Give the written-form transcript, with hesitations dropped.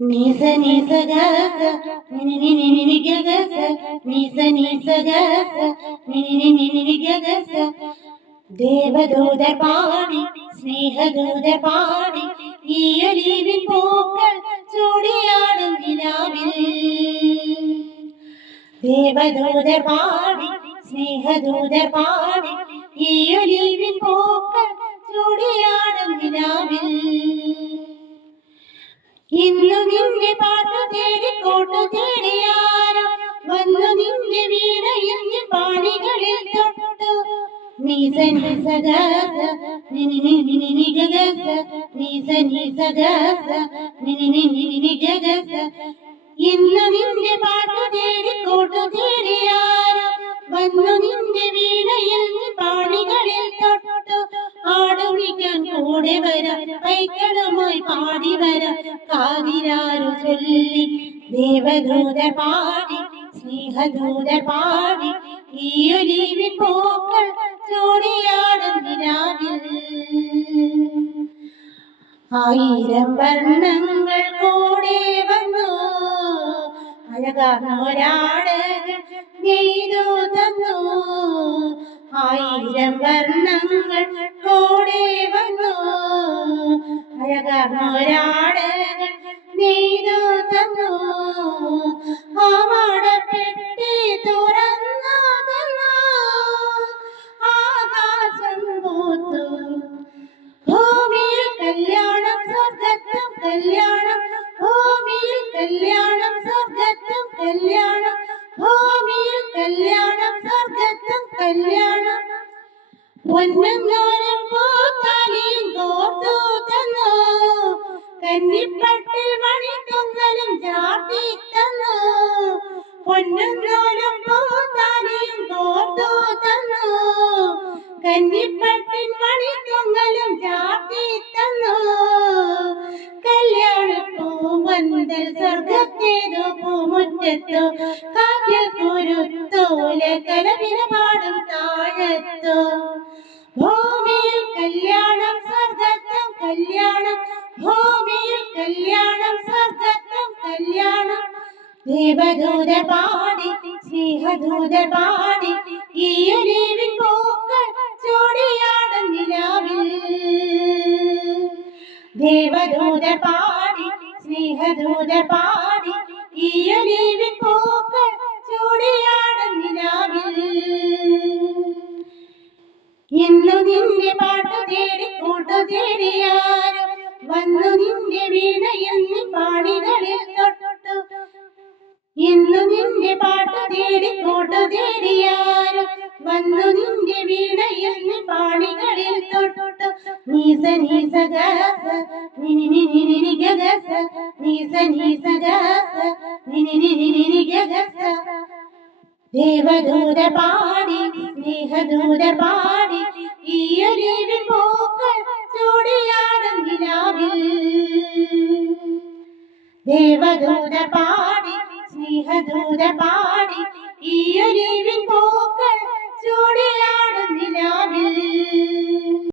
Nisa nisa gasa, ni gasa, nisa gasa, ni gasa. ദേവദൂതർ പാടി സ്നേഹദൂതർ പാടി ഈ ഒലിവിൻ പൂക്കൾ ചൂടിയാടും നിലാവിൽ. ദേവദൂതർ പാടി സ്നേഹദൂതർ പാടി ഈ ഒലിവിൻ പൂക്കൾ ചൂടിയാടും നിലാവിൽ. ഇന്നു നിന്റെ പാട്ടു തേടി കോട്ടു തേടിയാരോ വന്നു നിന്റെ വീണയിൽ പാണികളിൽ തൊട്ടു. Nisa nisa gasa, ni gasa, nisa gasa, ni gasa. ഇന്നു നിന്റെ പാട്ടു തേടി കോട്ടു തേടിയാരോ വന്നു നിന്റെ വീണയിൽ പാണികളിൽ തൊട്ടു. ആടുവിക്കാൻ കൂടെ വരാം കൈകളുമായി പാടി വരാം കാതിരാരു ചൊല്ലി. ദേവദൂതർ പാടി സ്നേഹദൂതർ പാടി ഈ ഒലിവിൻ പൂക്കൾ ചൂടിയാടും നിലാവിൽ. ആയിരം വർണ്ണങ്ങൾ കൂടെ വന്നു അഴകാർന്നൊരാടകൾ നെയ്തു തന്നു. ആയിരം വർണ്ണങ്ങൾ കൂടെ വന്നു അഴകാർന്നൊരാടകൾ നെയ്തു തന്നു. ആ മാടപ്പെട്ടി തുറന്നു തന്നു ആകാശം പൂത്തു. ഭൂമിയിൽ കല്യാണം സ്വർഗത്തും കല്യാണം, ഭൂമിയിൽ കല്യാണം സ്വർഗത്തും കല്യാണം, ഭൂമിയിൽ കല്യാണം സ്വർഗത്തും കല്യാണം. പൊന്നും നൂലും പൂത്താലിയും കോർത്തു തന്നു കന്നിപ്പട്ടിൽ മണിത്തൊങ്ങലും ചാർത്തി തന്നു. പൊന്നും നൂലും പൂത്താലിയും കോർത്തു തന്നു കന്നിപ്പട്ടിൻ മണിത്തൊങ്ങലും ചാർത്തി തന്നു. കല്യാണപ്പൂവന്തൽ സ്വർഗത്തേതോ പൂമുറ്റത്തോ കാറ്റിൽ കുരുത്തോലെ കലപില പാടും താഴത്തോ. ഭൂമിയിൽ കല്യാണം സ്വർഗത്തും കല്യാണം, ഭൂമിയിൽ കല്യാണം സ്വർഗത്തും കല്യാണം. ദേവദൂതർ പാടി സ്നേഹദൂതർ പാടി ഈ ഒലിവിൻ പൂക്കൾ ചൂടിയാടും നിലാവിൽ. ദേവദൂതർ പാടി സ്നേഹദൂതർ പാടി ഈ ഒലിവിൻ പൂക്കൾ ചൂടിയാടും നിലാവിൽ. ഇന്നു നിന്റെ പാട്ടു തേടി കൂട്ടു തേടിയാരോ വന്നു നിന്റെ വീണയിൽ പാണികളിൽ തൊട്ടു. ഇന്നു നിന്റെ പാട്ടു തേടി കൂട്ടു തേടിയാരോ വന്നു നിന്റെ വീണയിൽ പാണികളിൽ തൊട്ടു. നീസ നീസ Gaza, ni Gaza, നീസ നീസ Gaza, ni Gaza. ദേവദൂതർ പാടി സ്നേഹദൂതർ പാടി ഈ ഒലിവിൻ പൂക്കൾ ചൂടിയാടും നിലാവിൽ. ദേവദൂതർ പാടി സ്നേഹദൂതർ പാടി ഈ ഒലിവിൻ പൂക്കൾ ചൂടിയാടും നിലാവിൽ.